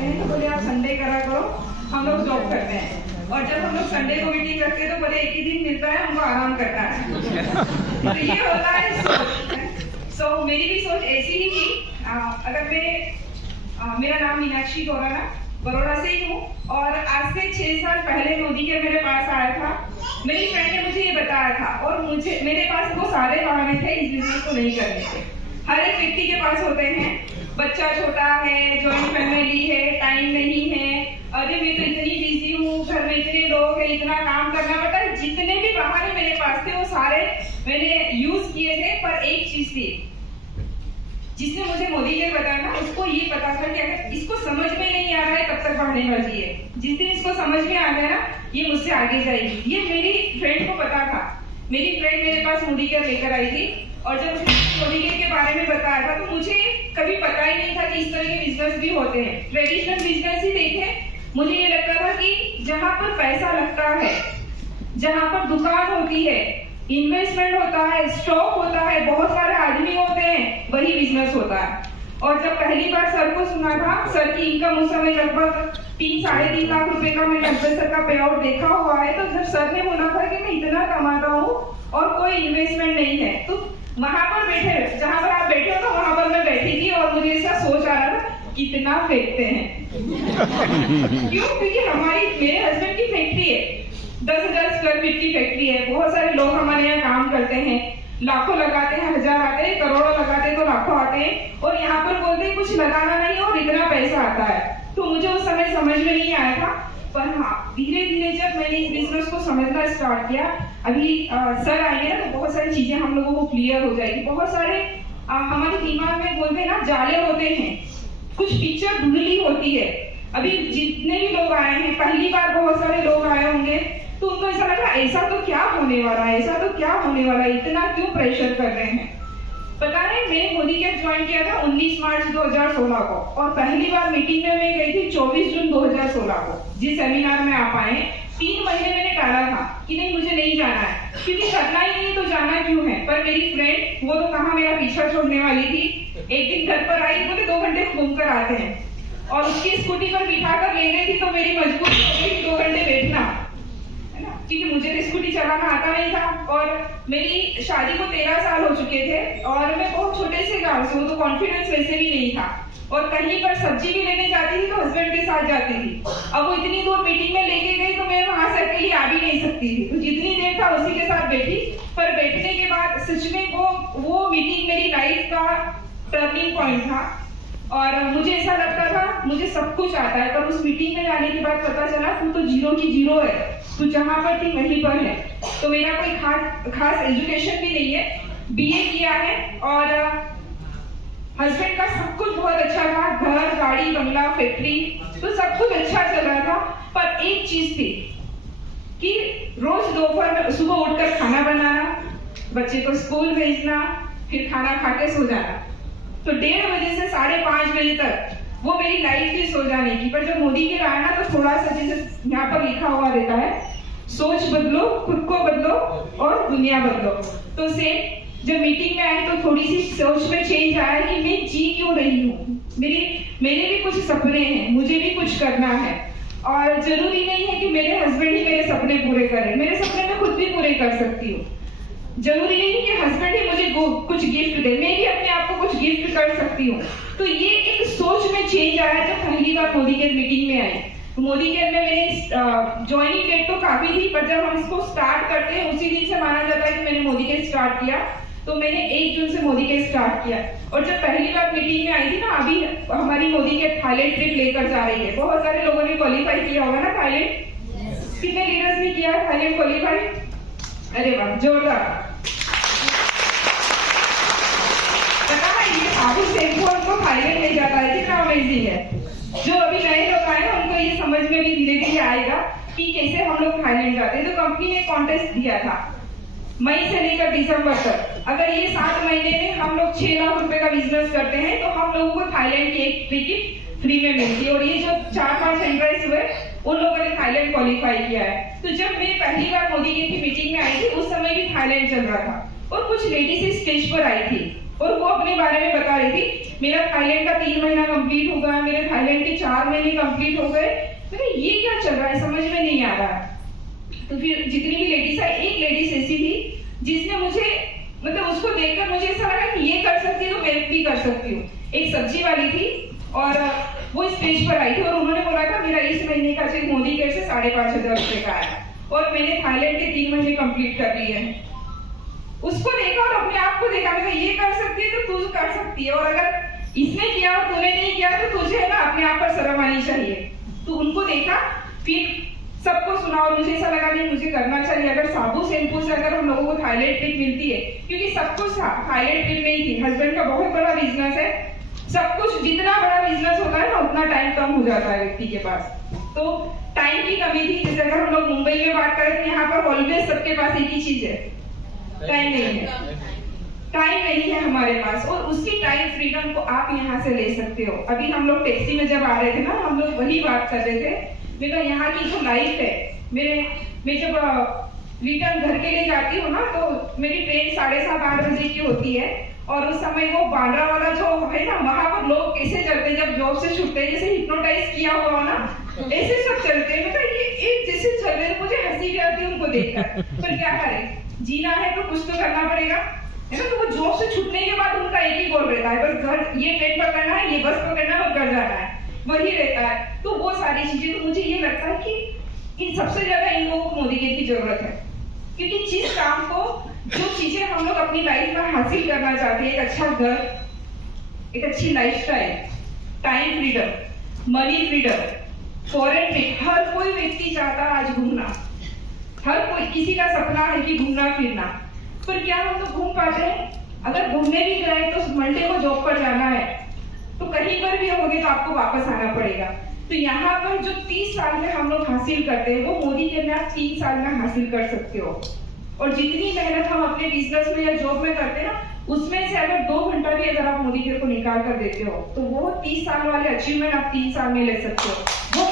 करते हैं, तो बोले आप संडे करा करो, हम लोग जॉब करते हैं। और जब हम लोग संडे को मीटिंग रखते हैं तो बोले एक ही दिन मिलता है, हमको आराम करना है। तो ये होता है सोच। सो मेरी भी सोच ऐसी ही थी। अगर मेरा नाम मीनाक्षी गौराना, बड़ौदा से ही हूँ, और आज से 6 साल पहले मोदी के मेरे पास आया था। मेरी फ्रेंड ने मुझे ये बताया था, और मेरे पास वो सारे बहाने थे इस बिजनेस को नहीं करने के। हर एक व्यक्ति के पास होते हैं, बच्चा छोटा है, जॉइंट फैमिली है, टाइम नहीं है, अरे मैं तो इतनी बिजी हूँ, घर में इतने लोग हैं, इतना काम करना पड़ता है। जितने भी बहाने मेरे पास थे वो सारे मैंने यूज किए थे, पर एक चीज थी जिसने मुझे मोदी ने बताया ना, उसको ये पता था कि अगर इसको समझ में नहीं आ रहा है तब तक बहानेबाजी है। जिस दिन इसको समझ में आ गया ना, ये मुझसे आगे जाएगी। ये मेरी फ्रेंड को पता था। मेरी फ्रेंड मेरे पास मोदी केयर लेकर आई थी, और जब उसने मोदी केयर के बारे में बताया था तो मुझे कभी पता ही नहीं था कि इस तरह के बिजनेस भी होते हैं। ट्रेडिशनल बिजनेस ही देखे, मुझे ये लगता था कि जहाँ पर पैसा लगता है, जहाँ पर दुकान होती है, इन्वेस्टमेंट होता है, स्टॉक होता है, बहुत सारे आदमी होते हैं, वही बिजनेस होता है। और जब पहली बार सर को सुना था, सर की इनकम उस समय लगभग 3-3.5 लाख रुपए का मैंने एडवाइजर का पे आउट देखा हुआ है। तो जब सर ने बोला था कि मैं इतना कमाता हूँ और कोई इन्वेस्टमेंट नहीं है, तो वहां पर बैठे, जहां पर आप बैठे हो ना, वहां पर मैं बैठी थी और मुझे ऐसा सोच आ रहा था कितना फेंकते हैं। क्यों? क्योंकि मेरे हस्बैंड की फैक्ट्री है, 10,000 स्क्वायर फीट की फैक्ट्री है। बहुत सारे लोग हमारे यहाँ काम करते हैं, लाखों लगाते हैं, 1000 आते हैं, करोड़ों लगाते हैं तो लाखों आते हैं, और यहाँ पर बोलते हैं कुछ लगाना नहीं और इतना पैसा आता है। तो मुझे उस समय समझ में नहीं आया था, पर हाँ धीरे धीरे जब मैंने इस बिजनेस को समझना स्टार्ट किया, अभी सर आएंगे ना तो बहुत सारी चीजें हम लोगों को क्लियर हो जाएगी। बहुत सारे हमारे दिमाग में बोलते हैं ना जाले होते हैं, कुछ पिक्चर धुंधली होती है। अभी जितने भी लोग आए हैं, पहली बार बहुत सारे लोग आए होंगे, तो उनको ऐसा लगा ऐसा तो क्या होने वाला है, ऐसा तो क्या होने वाला है, इतना क्यों प्रेशर कर रहे हैं। पता नहीं, मैंने मोदी केयर ज्वाइन किया था 19 मार्च 2016 को, और पहली बार मीटिंग में मैं गई थी 24 जून 2016 को। जिस सेमिनार में आप आए, 3 महीने मैंने टाला था कि नहीं मुझे नहीं जाना है, क्योंकि करना ही नहीं तो जाना क्यों है। पर मेरी फ्रेंड वो तो कहाँ मेरा पीछा छोड़ने वाली थी, एक दिन घर पर आई, बोले 2 घंटे घूम कर आते हैं, और उसकी स्कूटी पर बिठा कर ले गई थी। तो मेरी मजबूरी हो गई 2 घंटे बैठना, है ना, क्योंकि मुझे तो स्कूटी चलाना आता नहीं था, और मेरी शादी को 13 साल हो चुके थे, और मैं बहुत छोटे से गाँव से हूँ, तो कॉन्फिडेंस वैसे भी नहीं था। और कहीं पर सब्जी भी लेने जाती थी तो हस्बैंड के साथ जाती थी। अब वो इतनी दूर मीटिंग में लेके गई तो मैं वहां से अकेली आ भी नहीं सकती थी, तो जितनी देर था उसी के साथ बैठी। पर बैठने के बाद सच में वो मीटिंग मेरी लाइफ का टर्निंग पॉइंट था, और मुझे ऐसा लगता था मुझे सब कुछ आता है। पर उस मीटिंग में जाने के बाद पता चला तू तो 0 की 0 है, तू जहाँ पर थी वहीं पर है। तो मेरा कोई खास एजुकेशन भी नहीं है, BA किया है, और हस्बैंड का सब कुछ बहुत अच्छा था, घर, गाड़ी, बंगला, फैक्ट्री, तो सब कुछ अच्छा चल रहा था। पर एक चीज थी कि रोज दोपहर में सुबह उठकर खाना बनाना, बच्चे को स्कूल भेजना, फिर खाना खा के सो जाना। तो 1:30 बजे से 5:30 बजे तक वो मेरी लाइफ थी सो जाने की। पर जब मोदी के आया ना, तो थोड़ा सा जैसे यहाँ पर लिखा हुआ रहता है, सोच बदलो, खुद को बदलो और दुनिया बदलो। तो सेम जब मीटिंग में आए तो थोड़ी सी सोच में चेंज आया कि मैं जी क्यों रही हूँ, मेरे भी कुछ सपने हैं, मुझे भी कुछ करना है, और जरूरी नहीं है कि मेरे हस्बैंड ही मेरे सपने पूरे करें, मेरे सपने मैं खुद भी पूरे कर सकती हूँ। जरूरी नहीं कि हस्बैंड ही मुझे कुछ गिफ्ट दे, मैं भी अपने आप को कुछ गिफ्ट कर सकती हूँ। तो ये एक सोच में चेंज आया जब पहली बार मोदी केयर मीटिंग में आई। मोदी केयर में मैंने ज्वाइनिंग डेट तो काफी थी, पर जब हम इसको स्टार्ट करते हैं उसी दिन से माना जाता है कि मैंने मोदी केयर स्टार्ट किया। तो मैंने 1 जून से मोदी केयर स्टार्ट किया, और जब पहली बार मीटिंग में आई थी ना, अभी हमारी मोदी केयर थाईलैंड ट्रिप लेकर जा रही है। बहुत सारे लोगों ने क्वालिफाई किया होगा ना थाईलैंड, कितने लीडर्स ने किया थाईलैंड क्वालिफाई? अरे वाह, जोरदार। आगे को थाईलैंड ले जाता है, कितना अमेजिंग है। जो अभी नए लोग आए हैं उनको ये समझ में भी धीरे धीरे आएगा कि कैसे हम लोग थाईलैंड जाते हैं। तो कंपनी ने कॉन्टेस्ट दिया था मई से लेकर दिसंबर तक, अगर ये 7 महीने में हम लोग 6 लाख रुपए का बिजनेस करते हैं तो हम लोगों को थाईलैंड की एक टिकट फ्री में मिलती है। और ये जो 4-5 एंट्रेंस हुए उन लोगों ने थाईलैंड क्वालिफाई किया है। तो जब मैं पहली बार मोदी की मीटिंग में आई थी उस समय भी थाईलैंड चल रहा था, और कुछ लेडीज स्टेज पर आई थी और वो अपने बारे में बता रही थी मेरा थाईलैंड का 3 महीना कंप्लीट हो गया, मेरे थाईलैंड के 4 महीने कंप्लीट हो गए। मतलब ये क्या चल रहा है, समझ में नहीं आ रहा। तो फिर जितनी भी लेडीज है, एक लेडीज ऐसी थी जिसने मुझे, मतलब उसको देखकर मुझे ऐसा लगा कि ये कर सकती है तो मैं भी कर सकती हूँ। एक सब्जी वाली थी और वो स्टेज पर आई थी और उन्होंने बोला था मेरा इस महीने का चेक मोदी केयर से 5,500 रुपए का है और मैंने थाईलैंड के 3 महीने कंप्लीट कर लिए हैं। उसको देखा और अपने आप को देखा, मैं ये कर सकती है तो तू कर सकती है, और अगर इसने किया और तूने नहीं किया तो तुझे ना अपने आप पर शर्म आनी चाहिए। तो उनको देखा, फिर सबको सुना और मुझे ऐसा लगा नहीं मुझे करना चाहिए। अगर साबु शैम्पू से अगर हम लोगों को थाईलैंड ट्रिप मिलती है, क्योंकि सब कुछ थाईलैंड ट्रिप नहीं थी, हस्बैंड का बहुत बड़ा बिजनेस है, सब कुछ जितना बड़ा बिजनेस होता है ना उतना टाइम कम हो जाता है व्यक्ति के पास, तो टाइम की कमी थी। जैसे अगर हम लोग मुंबई में बात करें तो यहाँ पर ऑलवेज सबके पास एक ही चीज है, टाइम नहीं है, टाइम नहीं है हमारे पास, और उसकी टाइम फ्रीडम को आप यहाँ से ले सकते हो। अभी हम लोग टैक्सी में जब आ रहे थे ना, हम लोग वही बात कर रहे थे। मेरा यहाँ की जो लाइफ है, मैं जब रिटर्न घर के लिए जाती हूँ ना, तो मेरी ट्रेन 7:30-8 बजे की होती है, और उस समय वो बांद्रा वाला जो है ना, वहां पर लोग कैसे चलते जब जॉब से छूटते हैं, जैसे हिप्नोटाइज किया हुआ ना, ऐसे सब चलते हैं। मतलब ये एक जैसे चल रहे हैं, मुझे हंसी भी आती है उनको देखकर, पर क्या करें, जीना है तो कुछ तो करना पड़ेगा, है ना। तो वो जॉब से छूटने के बाद उनका एक ही गोल रहता है, बस घर, ये ट्रेन पकड़ना है, ये बस पकड़ना है और घर जाना है, वही रहता है। तो वो सारी चीजें, तो मुझे ये लगता है कि सबसे ज्यादा इन लोगों को मोदी केयर की जरूरत है, क्योंकि जिस काम को, जो चीजें हम लोग अपनी लाइफ में हासिल करना चाहते हैं, एक अच्छा घर, एक अच्छी lifestyle, time freedom, money freedom, foreign trip, हर कोई व्यक्ति चाहता है आज घूमना, हर कोई, किसी का सपना है कि घूमना फिरना, पर क्या हम लोग घूम पाते हैं? अगर घूमने भी गए तो मंडे को जॉब पर जाना है, तो कहीं पर भी होगे तो आपको वापस आना पड़ेगा। तो यहाँ पर जो 30 साल में हम लोग हासिल करते हैं, वो मोदी केयर में आप 3 साल में हासिल कर सकते हो। और जितनी मेहनत हम अपने बिजनेस में या जॉब में करते हैं ना, उसमें से अगर 2 घंटा भी अगर आप मोदी केयर को निकाल कर देते हो, तो वो 30 साल वाले अचीवमेंट आप 3 साल में ले सकते हो। वो